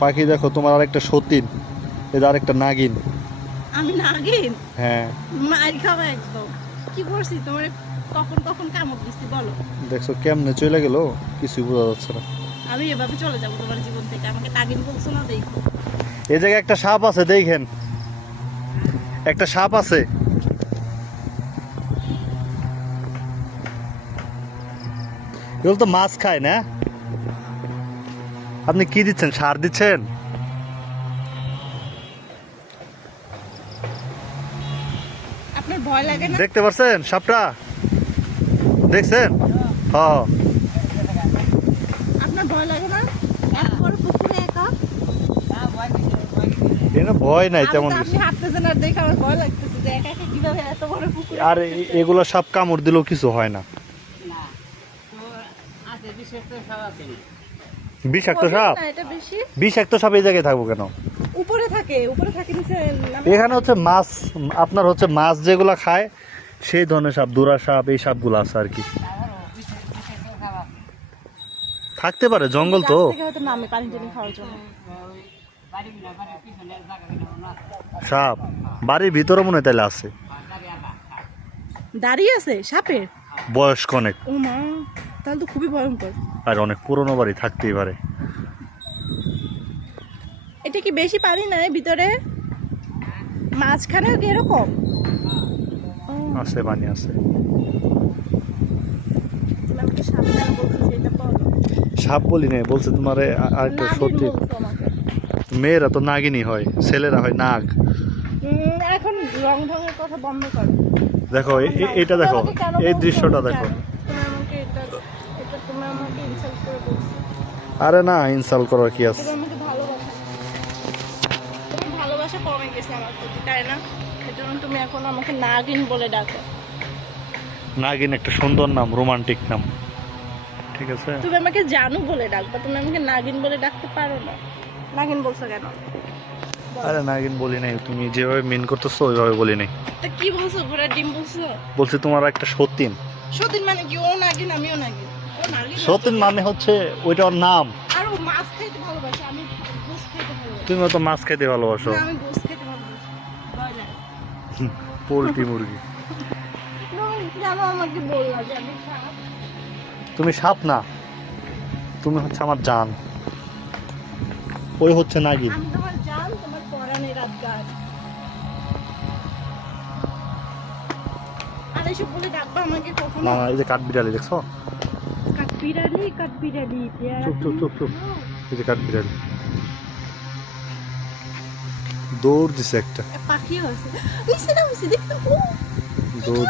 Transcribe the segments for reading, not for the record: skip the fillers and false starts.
পাখি দেখো, তোমার আরেকটা সতীন, এটা আরেকটা নাগিন। আমি নাগিন? হ্যাঁ। মার খাওয়া একদম। কি করছি তোমার? কখন কখন কামড় দিছি বলো? দেখছো কেমনে চলে গেল, কিছুই বোঝা যাচ্ছে না। আমি এভাবে চলে যাবো তোমার জীবন থেকে? আমাকে নাগিন বলছো না, দেখো। এই জায়গায় একটা সাপ আছে, দেখেন, একটা সাপ আছে। এগুলো তো মাছ খায় না? আপনি কি দিচ্ছেন, সার দিচ্ছেন? আপনার ভয় লাগে না? দেখতে পাচ্ছেন সাপটা? দেখছেন? হ্যাঁ। আপনার ভয় লাগে না? এত বড় পুকুরে একা? এখানে ভয় নাই তেমন আপনি কিছু। হাঁটতেছেন আর দেখে আমার ভয় লাগতেছে যে একা একা কিভাবে এত বড় পুকুরে। আর এগুলো সাপ কামড় দিলেও কিছু হয় না। বিষাক্ত সাপ? না, এটা বেশি বিষাক্ত সাপ এই জায়গায় থাকবো কেন? উপরে থাকে, উপরে থাকে নিচে এখানে হচ্ছে মাছ, আপনার হচ্ছে মাছ যেগুলা খায় সেই ধরনের সাপ, দুরা সাপ, এই সাপগুলো আছে আর কি। থাকতে পারে, জঙ্গল তো। গাছ থেকে হয়তো নামে পানি টানি খাওয়ার জন্য। সাপ বাড়ির ভিতরে মনে হয় তাহলে আছে। দাঁড়িয়ে আছে সাপের? বয়স্ক অনেক, ও মা, তাহলে তো খুবই ভয়ঙ্কর। আর অনেক পুরনো বাড়ি, থাকতেই পারে। এটা কি বেশি পানি নাই ভিতরে? মাঝখানেও কি এরকম? আছে, পানি আছে। তুমি আমাকে সাপ কেন বলছো সেটা বলো। সাপ বলি নাই, বলছে তোমার আরেকটা নাগিন সত্যি। বলছো আমাকে। মেয়েরা তো নাগিনী হয়, ছেলেরা হয় নাগ। এখন রং ঢঙের কথা বন্ধ করো। দেখো এটা দেখো, এই দৃশ্যটা দেখো। তুমি আমাকে এটা তুমি আমাকে ইনসাল্ট করে বলছো। আরে না, ইনসাল্ট করার কি আছে? তুমি আমাকে ভালোবাসো, তুমি ভালোবাসা কমে গেছে আমার প্রতি, তাই না? এজন্য তুমি এখন আমাকে নাগিন বলে ডাকো। নাগিন একটা সুন্দর নাম, রোমান্টিক নাম, ঠিক আছে? তুমি আমাকে জানু বলে ডাকবা, তুমি আমাকে নাগিন বলে ডাকতে পারো না। নাগিন বলছো কেন? আরে নাগিন বলি নাই, তুমি যেভাবে মিন করতেছো ওইভাবে বলি নাই। তা কি বলছো? ঘোড়ার ডিম বলছো? বলছি তোমার একটা সতীন। সতীন মানে কি? ও নাগিন আমিও নাগিন? ও নাগিন সতীন মানে হচ্ছে ওইটা ওর নাম। আর ও মাছ খাইতে ভালোবাসে, আমি গোস খাইতে ভালোবাসি। তুমি তো মাছ খেতে ভালোবাসো। না, আমি গোস খাইতে ভালোবাসি। ব্রয়লার। পোল্ট্রি মুরগি। কেন আমাকে বললা যে আমি সাপ? তুমি সাপ না, তুমি হচ্ছে আমার জান, ওই হচ্ছে নাগিন। আমি তোমার জান, তোমার পরাণের আবগার। আর এসব বলে ডাকবা আমাকে কখনো? না না, এই যে কাঠবিড়ালি দেখছো? কাঠবিড়ালি, কাঠবিড়ালি, পেয়ারা চুপ চুপ তুমি। চুপ চুপ, এই যে কাঠবিড়ালি দৌড় দিছে একটা। পাখি হয়েছে নিচে নামছে, দেখতে দৌড়।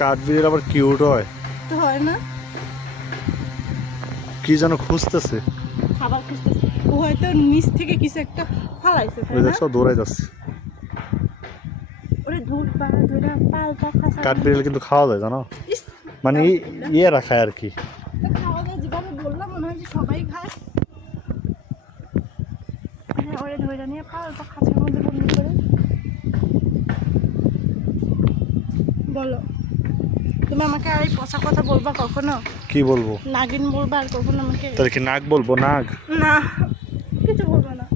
কাঠবিড়ালি আবার কিউট হয় তো হয় না? কি যেন খুঁজতেছে। খাবার খুঁজতেছে ও, হয়তো নিচ থেকে কিছু একটা ফালাইছে, তাই ওই না? দেখছো দৌড়াই যাচ্ছে। ওরে ধূর পা ধরে পালটা খাসা। কাঠবিড়ালি কিন্তু খাওয়া যায় জানো, মানে ইয়ে রাখায় আর কি। খাওয়া যায় যেভাবে বললাম, মনে হয় যে সবাই খায়। হ্যাঁ, ওরে ধরে নিয়ে পালটা খাঁচার মধ্যে বন্দি করে। বলো, তুমি আমাকে আর এই পচা কথা বলবা কখনো? কি বলবো? নাগিন বলবা আর কখনো আমাকে? তাহলে কি নাগ বলবো? নাগ না, কিছু বলবো না।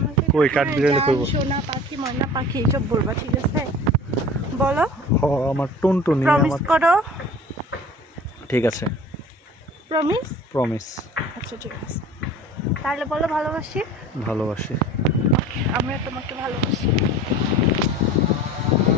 আমাকে কই কাঠবিড়ালি কইবো? সোনা পাখি, ময়না পাখি এইসব বলবা, ঠিক আছে? বলো, আমার টুনটুনি প্রমিস আমার। করো। ঠিক আছে, প্রমিস? প্রমিস। আচ্ছা ঠিক আছে, তাহলে বলো ভালোবাসি। ভালোবাসি। আমিও তোমাকে ভালোবাসি।